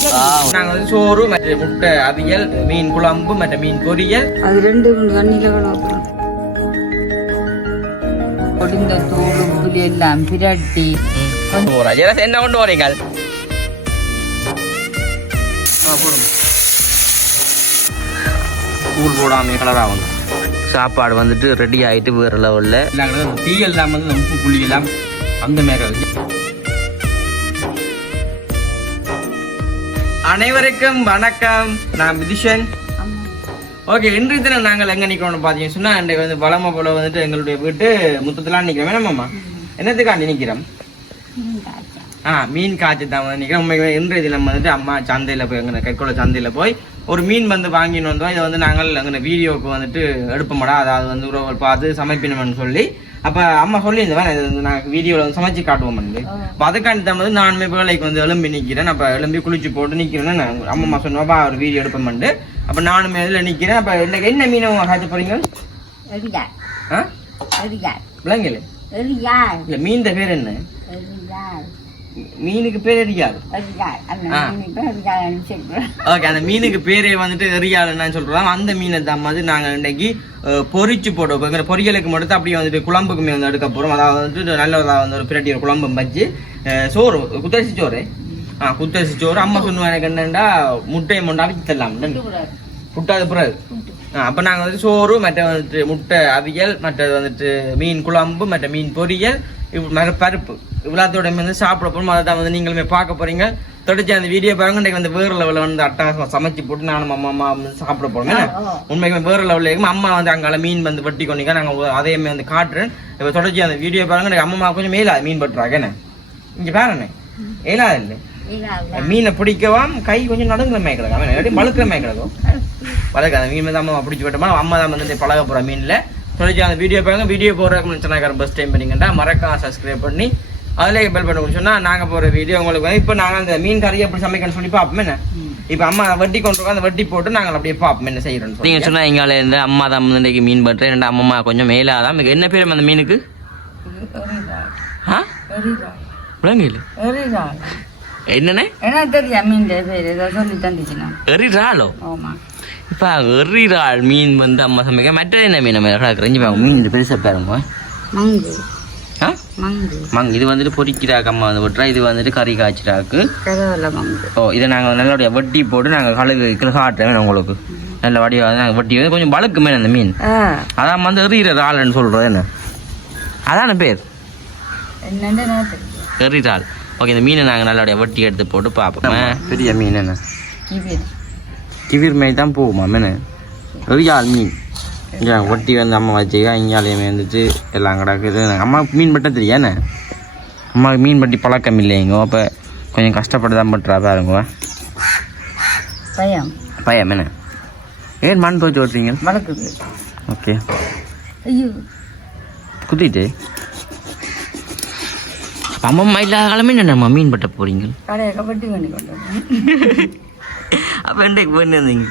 நாங்கள் வந்து சோறு மற்ற முட்டை அவியல் மீன் குழம்பு மற்ற மீன் பொரியல் அது 2 தண்ணியில கலப்போம். பொடிந்த தோல் உப்புலி எல்லாம் பிரட்டி என்ன கொண்டு வரீங்க? தூள் போடாம கலராகும். சாப்பாடு வந்துட்டு ரெடி ஆகிட்டு வேறு லெவலில் டீ எல்லாம் வந்து உப்பு புளி எல்லாம் அந்த மாதிரி. அனைவருக்கும் வணக்கம், நான் விதிஷன். ஓகே, இன்றைய தினம் நாங்கள் எங்கே நிற்கிறோம்னு பார்த்தீங்கன்னு சொன்னால், இன்றைக்கு வந்து வளமை போல வந்துட்டு எங்களுடைய வீட்டு முத்தத்தெல்லாம் நிற்கிறோம். வேணாமாம்மா, என்னத்துக்காண்டி நிற்கிறோம்? மீன் காய்ச்சி தான் வந்து நிற்கிறோம். உண்மைக்கு இன்றைய தினம் வந்துட்டு அம்மா சந்தையில் போய் எங்கே கைக்குள்ள சந்தையில் போய் ஒரு மீன் வந்து வாங்கின்னு வந்தோம். இதை வந்து நாங்கள் எங்கள் வீடியோவுக்கு வந்துட்டு எடுப்போம்டா, அதாவது வந்து உறவுகள் பார்த்து சமைப்பினோம்னு சொல்லி அப்போ அம்மா சொல்லியிருந்தேன், இது வந்து நாங்கள் வீடியோவில் வந்து சமைச்சு காட்டுவோம். அப்போ அதுக்காண்டி தான் வந்து நானுமே வேலைக்கு வந்து எலும்பி நிற்கிறேன். அப்போ எலும்பி குளிச்சு போட்டு நிற்கிறேன்னு அம்மா சொன்னப்பா ஒரு வீடியோ எடுப்போம்ண்டு. அப்போ நானுமே இதில் நிற்கிறேன். அப்போ இன்னைக்கு என்ன மீன் காய்ச்ச போறீங்க? விளங்கல இல்லை, மீன் பேர் என்ன? மீனுக்கு பேர் எரியாள். ஓகே, அந்த மீனுக்கு பேரே வந்துட்டு எரியாள்னு சொல்றோம். அந்த மீனை தான் வந்து நாங்கள் இன்னைக்கு பொரிச்சு போடுவோம். பொரியலுக்கு மட்டும் அப்படியே வந்துட்டு குழம்புக்குமே வந்து எடுக்க போறோம். அதாவது வந்துட்டு நல்லதாக வந்து ஒரு பிரட்டி ஒரு குழம்பு வச்சு சோறு குத்தரிசி சோறு. குத்தரிசி சோறு. அம்மா சொன்ன எனக்கு என்னண்டா முட்டையை மொண்டா அவிச்சு தரலாம் புட்டாது பிறகு. அப்போ நாங்கள் வந்து சோறு மற்ற வந்துட்டு முட்டை அவியல் மற்றது வந்துட்டு மீன் குழம்பு மற்ற மீன் பொரியல் மற்ற பருப்பு இவ்வளோத்தோட வந்து சாப்பிட போகணும். அதை தான் வந்து நீங்களுமே பார்க்க போறீங்க. தொடர்ச்சி அந்த வீடியோ பாருங்க. இன்றைக்கு வந்து வேறு லெவலில் வந்து அட்டகாசமாக சமைச்சு போட்டு நானும் அம்மா வந்து சாப்பிட போறோம். உண்மைக்குமே வேறு லெவலில் இருக்கும். அம்மா வந்து அங்கே மீன் வந்து வெட்டி கொண்டிங்க. நாங்கள் அதையுமே வந்து காட்டுறேன். இப்போ தொடர்ச்சி அந்த வீடியோ பாருங்க. அம்மா கொஞ்சம் மேலாது மீன் வெட்டுறாங்க. என்ன இங்கே பாருண்ணே, ஏலாது இல்லை மீனை பிடிக்கவாம் கை கொஞ்சம் நடுங்கிற மாதிரி கிடக்கும். எப்படி மழுக்கிற மாதிரி கிடக்கும். வளர்க்க அந்த மீன் தான் அம்மா பிடிச்சி விட்டோமா. அம்மா தான் வந்து பழக போகிற மீனில். தொடர்ச்சி அந்த வீடியோ பாருங்க. வீடியோ போடுறதுக்கு சொன்னாக்கார ஃபர்ஸ்ட் டைம் பண்ணிங்கன்னா மறக்காம சப்ஸ்கிரைப் பண்ணி அதிலே பெல் பண்ண சொன்னால் நாங்கள் போகிற வீடியோ உங்களுக்கு வந்து இப்போ நாங்கள் அந்த மீன் கறியை எப்படி சமைக்கணும்னு சொல்லி பார்ப்போம். என்ன இப்போ அம்மா வெட்டி கொண்டு அந்த வெட்டி போட்டு நாங்கள் அப்படியே பார்ப்போம் என்ன செய்யறோம். நீங்கள் சொன்னால் எங்கால இருந்து அம்மா தான் வந்து இன்றைக்கு மீன் பண்ணுறேன். ரெண்டு அம்மா கொஞ்சம் மேலாதான். என்ன பேர் அந்த மீனுக்கு? விளங்கல என்னண்ணே தெரியா மீன் சொல்லி தந்துச்சுனா எரிறாளோ? இப்போ எரிறாள் மீன் வந்து அம்மா சமைக்க. மற்றது என்ன மீன் கிடக்குறேஞ்சு பாருங்க. மீன் இந்த பெருசாக பாருங்க. மங்கு இது வந்துட்டு பொரிக்கிறாக்கு அம்மா வந்து வெட்டுறா. இது வந்துட்டு கறி காய்ச்சிராக்கு. இதை நாங்கள் நல்லபடியாக வெட்டி போட்டு நாங்கள் கழுகு காட்டுறேன் உங்களுக்கு. நல்ல வடிவாக நாங்கள் வெட்டி வந்து கொஞ்சம் பழுக்கு மீன் அந்த மீன். அதான் வந்து எறிறாள்னு சொல்கிறது. என்ன அதான பேர்? எறிறாள். ஓகே, இந்த மீனை நாங்கள் நல்லபடியாக வெட்டி எடுத்து போட்டு பார்ப்போம். பெரிய மீன் என்ன கிவிர் மாரி தான் போகுமா மீன்? எறியாள் மீன் இங்கே ஒட்டி வந்து அம்மா வச்சுக்கா. இங்காலையுமே வந்துட்டு எல்லாம் கிடக்குது. அம்மாவுக்கு மீன் பட்ட தெரியாண்ணே. அம்மாவுக்கு மீன் பட்டி பழக்கம் இல்லைங்க. அப்போ கொஞ்சம் கஷ்டப்பட்டு தான் பட்டுறா பாருங்க. பயம் என்ன ஏன் மண் போச்சு ஓட்டுறீங்க? வளர்க்குது. ஓகே, குத்திட்டு அம்மம்மா இல்லாத காலமே என்னம்மா மீன் பட்ட போறீங்க? அப்போ இன்றைக்கு போயிட்டு இருந்தீங்க?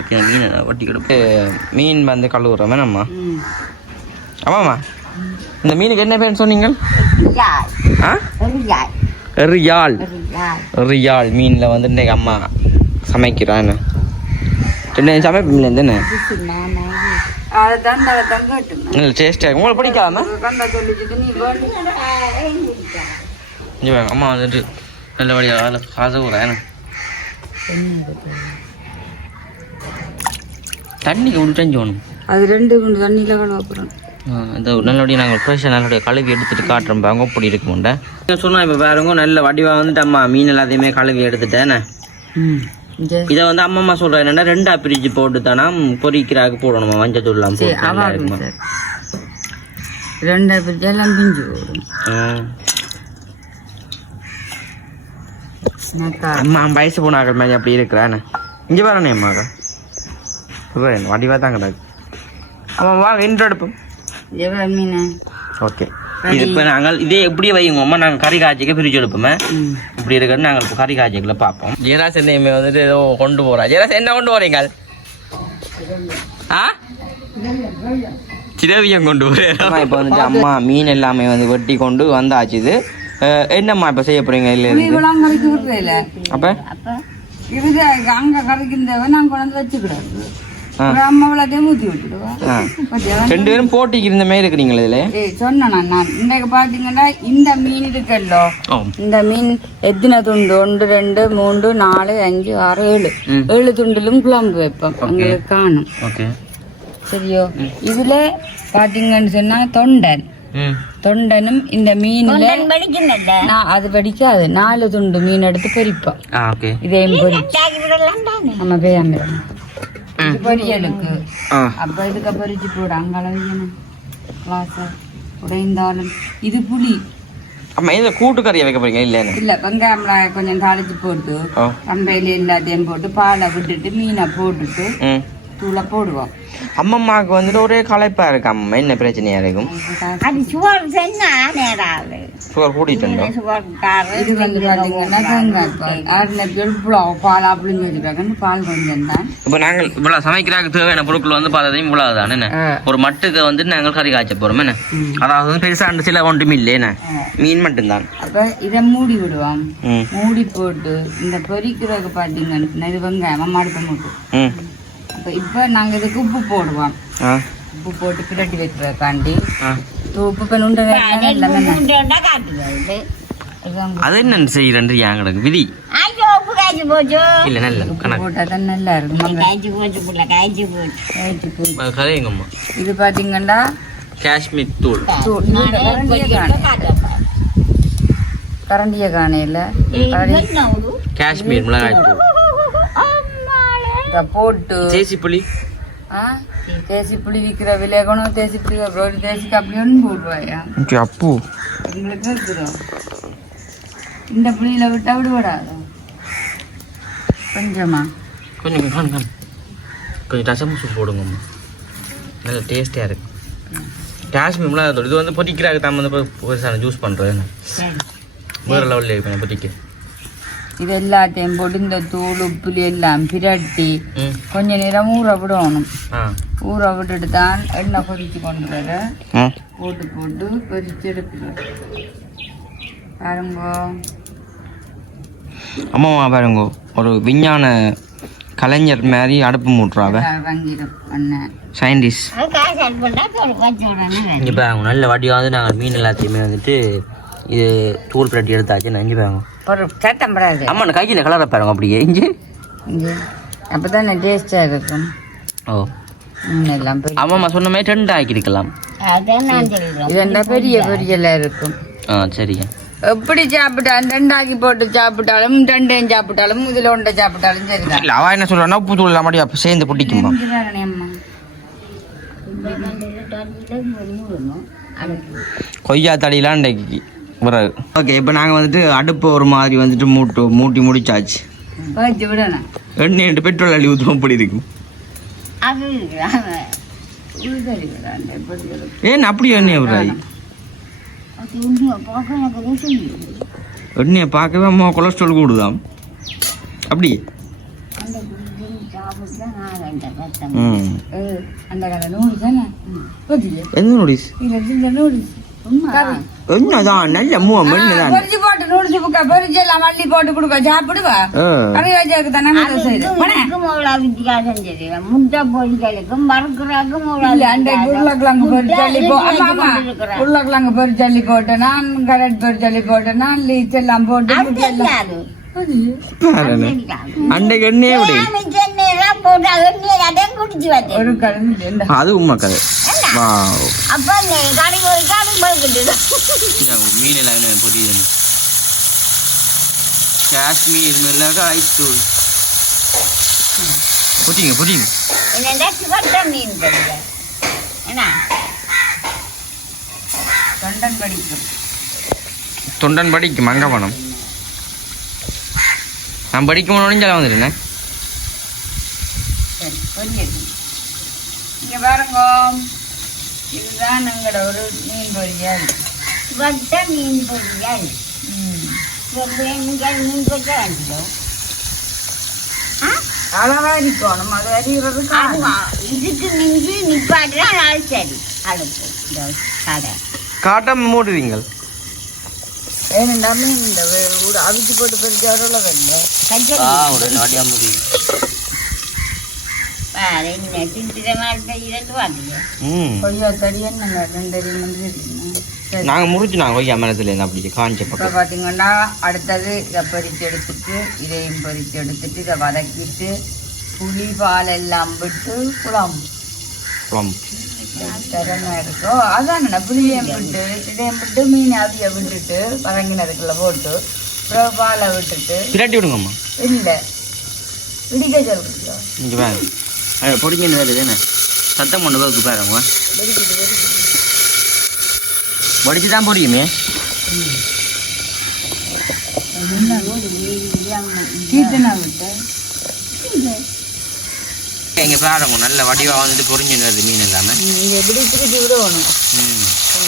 ஓகே, மீன் வட்டி கொடுப்பு. மீன் வந்து கழுவுறோமே நம்ம. ஆமாம்மா, இந்த மீனுக்கு என்ன பேர் சொன்னீங்க? எறியாள். எறியாள் மீனில் வந்து இன்றைக்கு அம்மா சமைக்கிறான். என்ன சமைப்பீங்களா? என்ன டேஸ்டாக உங்களுக்கு பிடிக்காதா? அம்மா வந்துட்டு நல்லபடியாக காசு தண்ணிக்கு விட்டுஞ்சோணும். அது 2 தண்ணியில் கலப்புறோம். இந்த நல்லபடியாக நாங்கள் ஃப்ரெஷ்ஷாக நல்லபடியாக கழுவி எடுத்துகிட்டு காட்டுறோம். பாங்க அப்படி இருக்கும்ண்டா சொன்னால். இப்போ வேறவங்க நல்ல வடிவாக வந்துட்டு அம்மா மீன் எல்லாத்தையுமே கழுவி எடுத்துட்டேன்னு. இதை வந்து அம்மா சொல்கிறேன் என்னென்னா 2ஆ பிரித்து போட்டு தானா பொரிக்கிறாக்கு போடணுமா? மஞ்சள் தூள்லாம் போட்டு 2ஆ பிரித்து எல்லாம் பிஞ்சு போடும். அம்மா வயசு போனாக்கள் மாதிரி அப்படி இருக்கிறானே. இங்கே வரணும் அம்மாக்கா வடிவாக தான் கிடாது. அம்மா வாங்க இன்று எடுப்போம். ஓகே, இது இப்போ நாங்கள் இதே எப்படியே வைங்க அம்மா. நாங்கள் கறி காய்ச்சிக்க பிரித்து எடுப்போமே. இப்படி இருக்கிறது நாங்கள் இப்போ கறி காய்ச்சிக்கல பார்ப்போம். ஜெயராஜ் என்னையுமே வந்துட்டு ஏதோ கொண்டு போகிறா. ஜெயராஜ் என்ன கொண்டு போகிறீங்க? சிரவியம் கொண்டு போறேன். இப்போ வந்துட்டு அம்மா மீன் எல்லாமே வந்து வெட்டி கொண்டு வந்தாச்சு. இது என்னம்மா இப்போ செய்ய போறீங்க? இல்லை அப்ப இது அங்க கறிக்கின்றவ நான் கொண்டு வச்சுக்கிடாது. அம்மாவளத்தையும் ஊற்றி விட்டுடுவா. 2 பேரும் போட்டிக்கு இருந்த மாதிரி இருக்கிறீங்களா? இதுல சொன்னேன் நான் இன்னைக்கு பாத்தீங்கன்னா இந்த மீன் இருக்கல்லோ, இந்த மீன் எத்தனை துண்டு 1 2 3 4 5 6 7 துண்டிலும் குழம்பு வைப்போம். உங்களுக்கு காணும் சரியோ? இதுல பாத்தீங்கன்னு சொன்னா தொண்டனும் இந்த மீன்ல அது படிக்காது 4 துண்டு மீன் எடுத்து பொரிப்போம். இதையும் பொரிச்சு நம்ம பேயாங்க பொரியலுக்கு. அப்ப இதுக்கு பொரிச்சு போடு அங்களவையணும் உடைந்தாலும். இது புளி. அம்மா இதை கூட்டுக்கறியை வைக்க போறீங்க? இல்ல வெங்காயம் கொஞ்சம் தாளிச்சு போட்டு கம்பையில எல்லாத்தையும் போட்டு பாலை விட்டுட்டு மீனை போட்டுட்டு தூளை போடுவோம். அம்மம்மாவுக்கு வந்துட்டு ஒரே களைப்பா இருக்கு. அம்மா என்ன பிரச்சனையா இருக்கும்? சுகர் கூட்டிட்டு இது வந்து பாத்தீங்கன்னா பால் அப்படின்னு வச்சுருக்காங்க. பால் கொஞ்சம் தான். இப்ப நாங்கள் இவ்வளவு சமைக்கிறாங்க தேவையான பொருட்கள் வந்து பார்த்ததையும் இவ்வளவு தானே. ஒரு மட்டுக்கு வந்து நாங்கள் கறி காய்ச்ச போறோம். என்ன அதாவது வந்து பெருசா சில ஒன்றும் இல்லையே, மீன் மட்டும்தான். அப்ப இதை மூடி விடுவோம். மூடி போட்டு இந்த பொரிக்கிறதுக்கு பாத்தீங்கன்னா இது வெங்காயம் அம்மாடுத்த மூட்டு. அப்ப இப்ப நாங்க இதுக்கு உப்பு போடுவோம். உப்பு போட்டு பிரட்டி வைக்கிறதுக்காண்டி உப்பு பண்ணுண்டு அது என்ன செய்யறது எங்களுக்கு விதி இல்ல. நல்ல போட்டா தான் நல்லா இருக்கும். இது பாத்தீங்கன்னா காஷ்மீர் தூள். கரண்டிய காணையில காஷ்மீர் மிளகாய் தூள் போட்டு தேசி புளி. தேசி புளி விற்கிற விலைக்கணும். தேசி புளி ஒரு தேசிக்கு அப்படி ஒன்று போடுவாயா? அப்பு உங்களுக்கு இருக்கிறோம். இந்த புளியில விட்டா விடுபடாது. கொஞ்சமா கொஞ்சம் ரசம் சூப் போடுங்கம்மா, நல்ல டேஸ்டியா இருக்கு. காஷ்மீர் மிளகாய் தூள் இது வந்து பொரிக்கிறாங்க. தான் வந்து பெருசான ஜூஸ் பண்றது வேற லெவலில் இருக்கும் பொரிக்க. இது எல்லாத்தையும் போட்டு இந்த தூள் உப்புலி எல்லாம் பிரட்டி கொஞ்ச நேரம் ஊற விடணும். ஊற விட்டுட்டு தான் எண்ணெய் பொரிச்சு கொண்டு வர போட்டு போட்டு பொரிச்சு எடுக்கணும். பாருங்க அம்மாவா, பாருங்க ஒரு விஞ்ஞான கலைஞர் மாதிரி அடுப்பு மூட்டுறாங்க. சயின்டிஸ்ட் இங்கே பாருங்க. நல்ல வடிவாக நாங்கள் மீன் எல்லாத்தையுமே வந்துட்டு இது தூள் பிரட்டி எடுத்தாச்சு. நஞ்சு பாருங்க அம்மா கையில் கலரை பாருங்க அப்படியே இஞ்சி. அப்பதானே டேஸ்டா இருக்கும். அம்மா சொன்ன மாதிரி 2 ஆக்கிருக்கலாம். பெரிய பொரியலா இருக்கும். சரிங்க. எப்படி சாப்பிட்டாலும் 2 ஆக்கி போட்டு சாப்பிட்டாலும் 2 சாப்பிட்டாலும் இதுல 1 சாப்பிட்டாலும் சரி. அவ என்ன சொல்றா, உப்பு தூள் மாதிரி சேர்ந்து பிடிக்குமா? கொய்யா தடியெல்லாம் இன்றைக்கு பிறகு. ஓகே, இப்போ நாங்கள் வந்துட்டு அடுப்பு ஒரு மாதிரி வந்துட்டு மூட்டி முடிச்சாச்சு. எண்ணெய் பெட்ரோல் அள்ளி ஊற்றுவோம். அப்படி இருக்கும். ஏன் அப்படி எண்ணெய் விடுறாய்? எண்ணெயை பார்க்கவே அம்மா கொலஸ்ட்ரால் கூடுதாம். அப்படி எந்த நூடிஸ் என்னதான் நல்ல பொரிச்சு போட்டு நூடுல்ஸ் புக்க பொரிச்சு எல்லாம் மல்லி போட்டு கொடுக்க சாப்பிடுவா. கறி வச்சதுக்கு தானே முட்டை பொரிச்சலுக்கும் மறுக்குறாக்கும் உருளைக்கிழங்கு பொரிச்சல்லி உருளைக்கிழங்கு பொரிச்சல்லி போட்டு நான் கரட் பொரிச்சல்லி போட்டு நான் லீச் எல்லாம் போட்டு அன்றைக்கு எண்ணெயே ஒரு கிழமை அது உண்மை கதை. மீன் எல்லாம் பொரியுது. காஷ்மீர் மிளகாய் தூள் பொரியுங்க பொரியுங்க. தொண்டன் படிக்கும் அங்க பணம் நான் படிக்கும் சொல்ல வந்துருந்தேன். இங்க பாருங்க, இதுதான் எங்களோட ஒரு மீன் பொரியல். மீன் பொரியல் மீன் பொரியல் அளவா இருக்கணும் அது அறிகிறது இதுக்கு மிஞ்சி நிப்பாட்டுறா அது சரி அடுப்பு இந்த கடை காட்டம் மூடுவீங்கள் ஏனெண்டா மீன் இந்த அவிச்சு போட்டு பெருசாக வரல நாங்க முறிச்சு நாங்க கொய்யா மரத்துல இருந்து அப்படி காஞ்ச இப்போ பார்த்தீங்கன்னா அடுத்தது இதை பறித்து எடுத்துட்டு இதையும் பறித்து எடுத்துட்டு இதை வதக்கிட்டு புளி பால் எல்லாம் விட்டு குழம்பு திறமை இருக்கும் அதான் புளியையும் விட்டு இதையும் விட்டு மீன் அவிய விட்டுட்டு வதங்கினதுக்குள்ள போட்டு அப்புறம் பாலை விட்டுட்டு பிரட்டி விடுங்கம்மா இல்லை இடிக்க சொல்றீங்களா இங்கே பாருங்க பொடிங்கன்னு வருது என்ன சத்தம் கொண்டு போய் பாருங்க வடிச்சு தான் பொரியுமே இங்கே பாருங்க நல்ல வடிவாக வந்துட்டு பொரிஞ்சுன்னு வருது மீன் எல்லாமே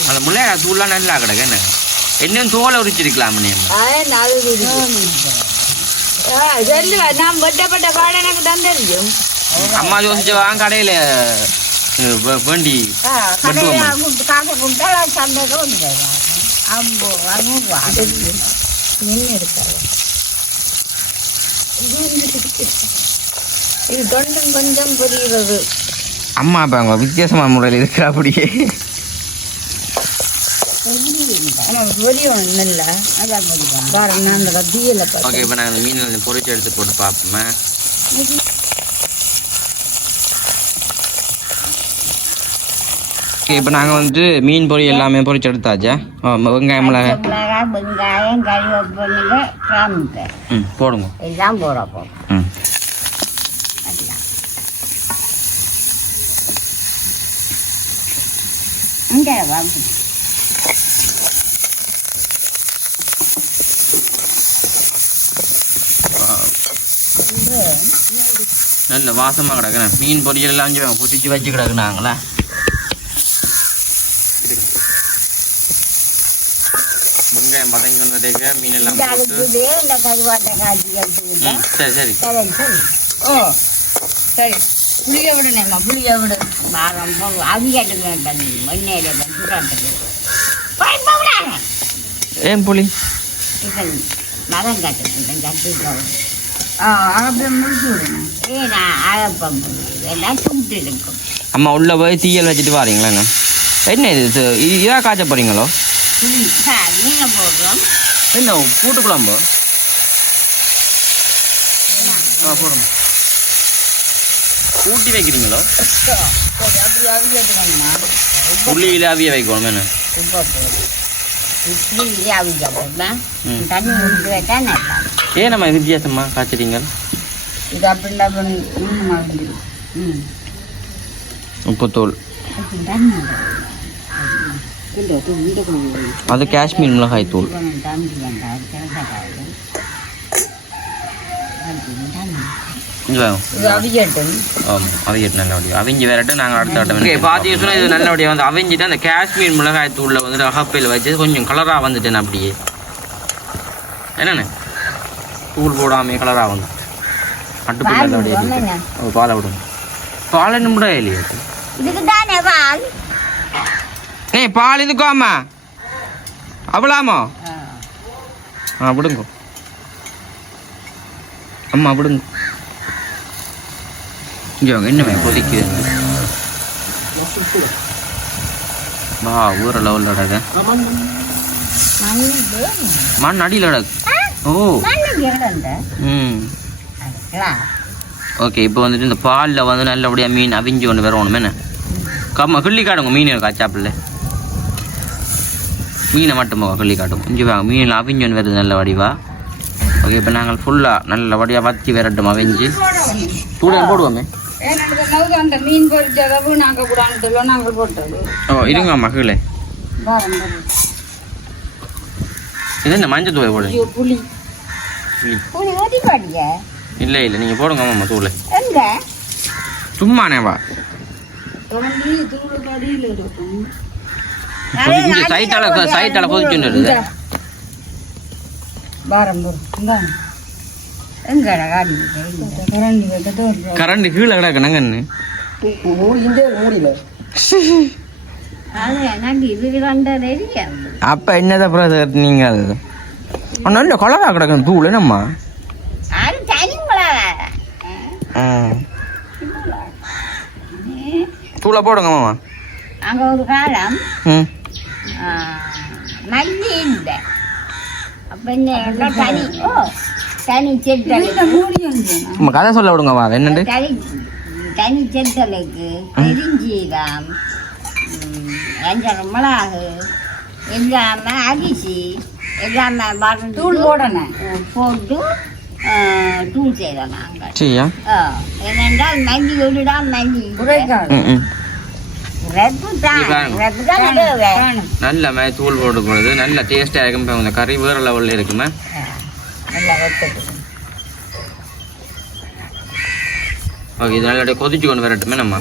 அந்த முள்ளை தூள்லாம் நல்லா கிடக்கு என்ன இன்னும் தோலை உரிச்சிருக்கலாமே நான் வெட்டப்பட்ட பாடம் எனக்கு தான் தெரியும் அம்மா யோசிச்சு வாங்க கடையில் வேண்டி காசை கொடுத்தா சந்தைக்கு இருக்காது இது தொண்டும் கொஞ்சம் புரிகிறது அம்மா இப்போ அவங்க வித்தியாசமான முறையில் இருக்கிற அப்படியே பொரியணும் நல்ல அதான் பொரியும் பாருங்க அந்த கத்தியில் ஓகே இப்போ நாங்கள் அந்த மீன் பொரிச்சு எடுத்து போட்டு பார்ப்போமே ஓகே இப்போ நாங்கள் வந்துட்டு மீன் பொரி எல்லாமே பொரிச்சு எடுத்தாச்சா வெங்காயம் மிளகாய் வெங்காயம் கறிவேப்பிலை கிராம்பு போடுங்க எல்லாம் போடுறப்போ இங்கே வாங்க நல்ல வாசமாக கிடக்குண்ணே மீன் பொரியல் எல்லாம் புதிச்சு வச்சு கிடக்குனாங்களா வெங்காயம் பதங்கிக்க மீன் எல்லாம் சரி சரி ஓ சரி புளிய விடுனேம்மா புளிய விடு வாரம் அவியாட்டுக்கு எண்ணெயில் ஏன் புளி மதம் கட்டுக்கிட்டேன் கட்டிட்டு முடிச்சு விடுங்க ஏன்னா அழப்பம் எல்லாம் சுட்டு இருக்கும் அம்மா உள்ளே போய் தீயல் வச்சுட்டு வாரீங்களா என்ன இது இதாக காய்ச்ச போகிறீங்களோ மீனை போடுறோம் என்ன கூட்டு குழம்பு போடுங்க கூட்டி வைக்கிறீங்களோ அப்படி அவியாட்டுக்கணுமா புள்ளியில் அவிய வைக்கணும் என்ன இட்லி அவிக்க போடலாம் தண்ணி ஊற்றி வச்சா நல்லா ஏன் நம்ம வித்தியாசமா காய்ச்சிட்டீங்க இது அப்படின்னா உப்புத்தூள் அது காஷ்மீர் மிளகாய் தூள் அவிஞ்சி விரட்டு நாங்கள் அடுத்த வட்டம் பார்த்தீங்கன்னா இது நல்லபடியாக வந்து அவிஞ்சிட்டு அந்த காஷ்மீர் மிளகாய் தூளில் வந்துட்டு அகப்பையில் வச்சு கொஞ்சம் கலராக வந்துட்டேன் அப்படியே என்னண்ணே தூள் போடாமல் கலராக வந்து அடுப்பு நல்லபடியாக பாலை விடுங்க பால் என்ன முடியாது இல்லையா பால் இதுக்கோம்மா அவ்வளாமோ விடுங்க அம்மா விடுங்க என்ன கொதிக்குது வா ஊர லெவலில் மண் அடியில் ஓ ஓகே இப்போ வந்துட்டு இந்த பாலில் வந்து நல்லபடியாக மீன் அவிஞ்சு கொண்டு வரணும் என்ன கம்மா கிள்ளி காட்டுங்க மீன் காய்ச்சாப்பில்ல மீனை மட்டும் கிள்ளி காட்டும் இஞ்சி வாங்க மீனில் அவிஞ்சு கொண்டு வருது நல்ல வடிவா ஓகே இப்போ நாங்கள் ஃபுல்லாக நல்ல வடியாக வத்தி விரட்டும் அவிஞ்சு தூள் போடுவோமே அந்த மீன் பொரிச்சதவு நாங்கள் கூட நாங்கள் போட்டது ஓ இருங்க மகளே இது என்ன மஞ்சள் தூள் போடுங்க புளி புளி ஊற்றி பாடிய இல்லை இல்லை நீங்கள் போடுங்க அம்மா தூள் எங்க சும்மானேவா சைட்டால கொதிச்சுன்னு இருக்குது எங்கடா காடி கரண்டி வைக்கிறது கரண்ட் கீழே கிடக்கணுங்க அப்ப என்னதான் பிரதர் நீங்கள் நல்ல கலரா கிடக்கும் தூள் என்னம்மா தூளை போடுங்க மாமா அங்க ஒரு காலம் மல்லி இல்லை அப்ப என்ன தனி செட்டல் கதை சொல்ல விடுங்கம்மா என்னண்டு தனி செட்டலுக்கு பெருஞ்சீரம் அஞ்சரை மிளகு எல்லாமே அரிசி எல்லாமே தூள் போடணும் போட்டு தூள் செய்தோம் நாங்கள் சரியா ஏனென்றால் மல்லி ஒருடா மல்லி நல்ல மாதிரி தூள் போட்டுக்கூடாது நல்ல டேஸ்டாக இருக்கும் இந்த கறி வேறு லெவலில் இருக்குமே ஓகே இது நல்லபடியாக கொதிச்சு கொண்டு வரட்டுமே நம்ம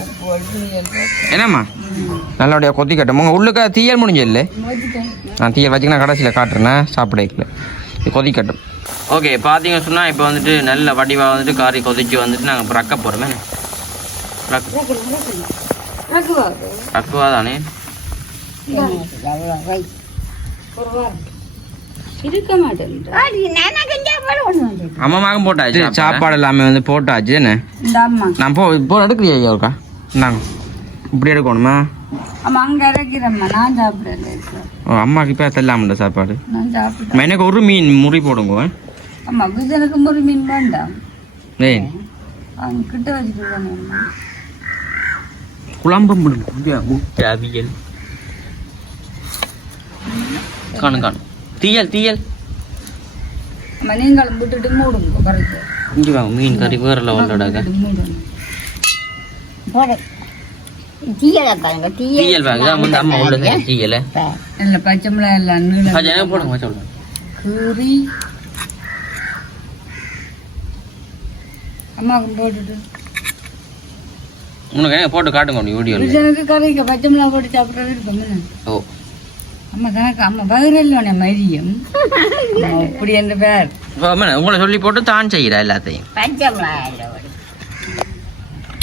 என்னம்மா நல்லபடியாக கொதிக்கட்டும் உங்கள் உள்ளுக்க தீயல் முடிஞ்சில்ல நான் தீயல் வச்சுக்க நான் கடைசியில் காட்டுறேன்னா சாப்பிடல இது கொதிக்கட்டும் ஓகே பார்த்தீங்கன்னு சொன்னால் இப்போ வந்துட்டு நல்ல வடிவாக வந்துட்டு கறி கொதிச்சு வந்துட்டு நாங்கள் இப்போ ரக்க போகிறோமே ரக்குவா தானே இருக்க மாட்டேன் அம்மாமாக போட்டாச்சு சாப்பாடு எல்லாமே வந்து போட்டாச்சு என்ன நான் போ எடுக்கலையா ஐயாவுக்கா இந்தாங்க இப்படி எடுக்கணுமா ஆமா அங்க இறக்கிறம்மா நான் சாப்பிடல ஓ அம்மாவுக்கு இப்போ தெல்லாம சாப்பாடு நான் சாப்பிட்டேன் எனக்கு ஒரு மீன் முறி போடுங்க ஆமா எனக்கு ஒரு மீன் வேண்டாம் ஏன் அவங்க கிட்ட வச்சுட்டு குழம்பு முட்டை அவியல் காணும் காணும் தீயல் தீயல் நீங்களும் விட்டுட்டு மூடுங்க கறிக்கு இங்கே வாங்க மீன் கறி வேற லெவலோட தீயல் வாங்க வந்து அம்மா உள்ள தீயல இல்ல பச்சை மிளகாய் எல்லாம் நீளம் போடுங்க சொல்லுங்க கறி அம்மாவுக்கு போட்டுட்டு உனக்கு போட்டு காட்டுங்க வீடியோவில் எனக்கு கறிக்கு பச்சை மிளகாய் போட்டு சாப்பிட்றது இருக்கும் ஓ அம்மா கணக்கு அம்மா பகிரல்ல மரியம் இப்படி என்ற பேர் உங்களை சொல்லி போட்டு தான் செய்கிறா எல்லாத்தையும்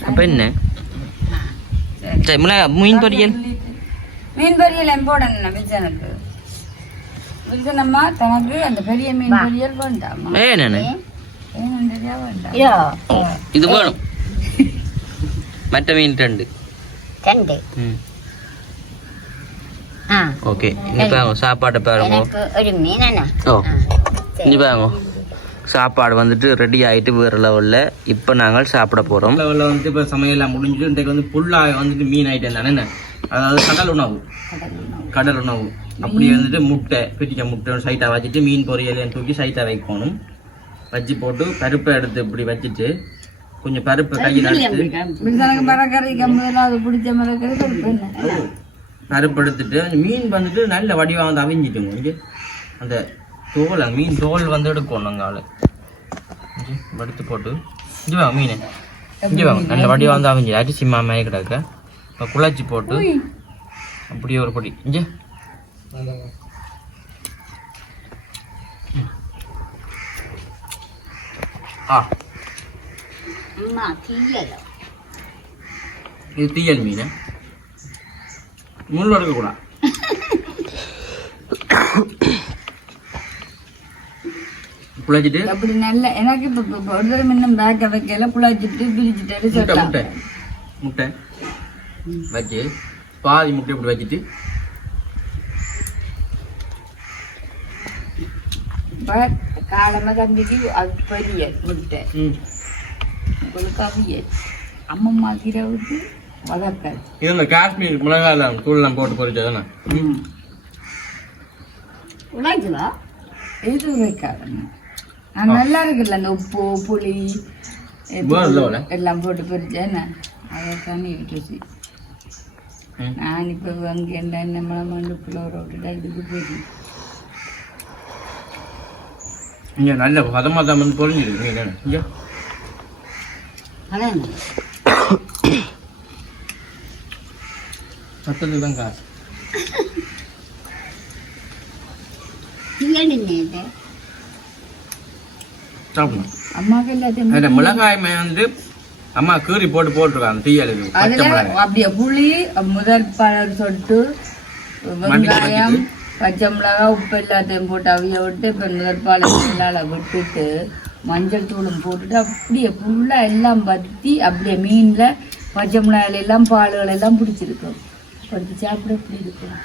அப்போ என்ன சரி மீன் பொரியல் மீன் பொரியல் போடணும் விஜயனுக்கு விஜயனம்மா தனக்கு அந்த பெரிய மீன் பொரியல் வேண்டாமா ஏன்னு வேண்டாம் இது வேணும் மற்ற மீன் ரெண்டு ஓகே இனி பாருங்க சாப்பாட்டை பாருங்க ஓ இனி பாருங்க சாப்பாடு வந்துட்டு ரெடி ஆகிட்டு வேறு லெவலில் இப்போ நாங்கள் சாப்பிட போகிறோம் லெவலில் வந்துட்டு இப்போ சமையலாம் முடிஞ்சுட்டு இன்றைக்கு வந்து ஃபுல்லாக வந்துட்டு மீன் ஐட்டம் தானே என்ன அதாவது கடல் உணவு அப்படி வந்துட்டு முட்டை பிடிக்க முட்டை சைட்டாக வச்சுட்டு மீன் பொரியல் தூக்கி சைட்டாக வைக்கணும் வச்சு போட்டு பருப்பை எடுத்து இப்படி வச்சுட்டு கொஞ்சம் பருப்பு கையில் பருப்பு எடுத்துட்டு அந்த மீன் வந்துட்டு நல்ல வடிவாக வந்து அவிஞ்சிட்டுங்க இங்கே அந்த தோல் அந்த மீன் தோல் வந்து எடுக்கணும் நாங்கள் ஆள் எடுத்து போட்டு இங்கே வாங்க மீன் இங்கே வாங்க நல்ல வடிவாக வந்து அவிஞ்சி அரிசி மாமையே கிடக்க இப்போ குழச்சி போட்டு அப்படியே ஒரு பொடி இங்கே இது தீயல் மீன் முள் எடுக்கக்கூடாது குழச்சிட்டு அப்படி நல்ல எனக்கு இப்போ ஒரு தடவை இன்னும் பேக்கை வைக்கல குழச்சிட்டு பிரிச்சுட்டு முட்டை முட்டை வச்சு பாதி முட்டை இப்படி வச்சுட்டு காலமாக தம்பிக்கு அது பெரிய முட்டை உங்களுக்கு அவியல் அம்மம்மா கிரவுக்கு வதக்காது இதுல காஷ்மீர் மிளகாய் தூள்லாம் போட்டு பொரிச்சதானே உழைக்குதா இது உழைக்காதுங்க அது நல்லா இருக்குல்ல அந்த உப்பு புளி எல்லாம் போட்டு பொரிச்சேன் அதை தண்ணி விட்டுச்சு நான் இப்போ அங்கே என்ன மிளகாண்டு புலவரை விட்டுட்டா இதுக்கு போயிடுச்சு இங்கே நல்ல பதமாக தான் வந்து பொரிஞ்சிருக்கு இங்கே அதான் சத்தது தான் காசு சாப்பிடணும். அம்மாக்கு எல்லாத்தையும் அந்த மிளகாய் வந்து அம்மா கீறி போட்டுருக்காங்க தீயலுக்கு. அதுல அப்படியே புளி முதல் பழம் சொட்டு வெங்காயம் பச்சை மிளகாய் உப்பு எல்லாத்தையும் போட்டு அவிய விட்டு இப்ப முதல் பாலம் விட்டுட்டு மஞ்சள் தூளும் போட்டுட்டு அப்படியே ஃபுல்லா எல்லாம் வத்தி அப்படியே மீன்ல பச்சை மிளகாயில எல்லாம் பால்கள் எல்லாம் பிடிச்சிருக்கும். படுத்து சாப்பிட எப்படி இருக்கும்.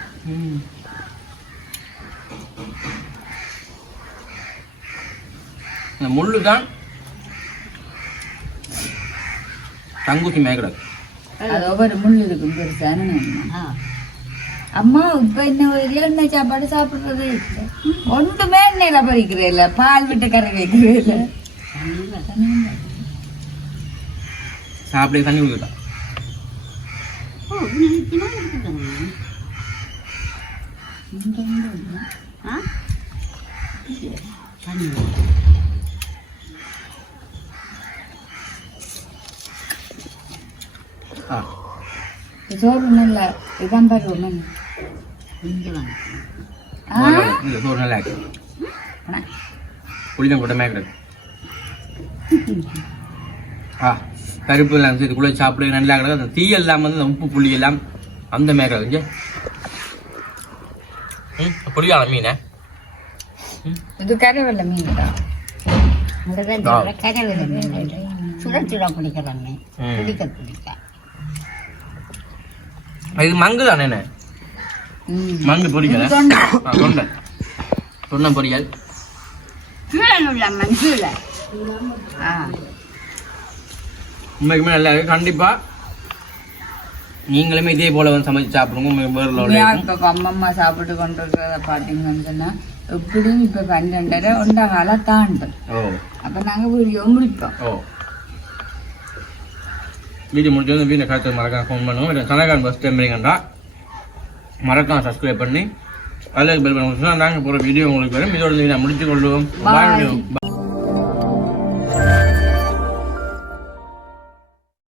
இந்த முள்ளு தான் தங்குச்சி மேய்க்கிறது. அது ஒவ்வொரு முள் இருக்கும் பெருசான. அம்மா இப்ப என்ன சாப்பாடு சாப்பிடுறது ஒன்றுமே என்ன பறிக்கிறே இல்ல, பால் விட்டு கரை வைக்கிறே இல்ல, சாப்பிட தண்ணி ஊற்றுட்டா. சோறு நல்ல இதான் பாரு சோறு நல்லா இருக்கு. புளியம் கூட மேய்க்கிறது. பருப்பு எல்லாம் இதுக்குள்ளே சாப்பிட நல்லா கிடக்கு. அந்த தீ எல்லாம் வந்து உப்பு புளி எல்லாம் அந்த மேய்க்கிறது. இங்கே புளியான மீன் இது கரைவல்ல மீன் தான். கரைவல்ல மீன் சுட சுட பிடிக்கிறாங்க, பிடிக்க பிடிக்க. இது மங்கு தானே? என்ன மங்கு பொரியல், தொண்டை பொரியல் உண்மைக்குமே நல்லா இருக்கு. கண்டிப்பா நீங்களுமே இதே போல வந்து சமைச்சு சாப்பிடுங்க. அம்மம்மா சாப்பிட்டு கொண்டு இருக்கிறத பாத்தீங்கன்னு சொன்னா எப்படியும் இப்ப 12:30 1 கால தாண்டும். அப்ப நாங்க வீடியோ முடிப்போம். வீடியோ முடிஞ்சு வந்து வீடியோ காய்ச்சல் மறக்காம ஃபோன் பண்ணுவோம். சனகான் பஸ் டைம் மறக்காம சப்ஸ்கிரைப் பண்ணி அதில் பெல் பண்ண நாங்கள் போகிற வீடியோ உங்களுக்கு வரும். இதோட முடிச்சு கொள்வோம்.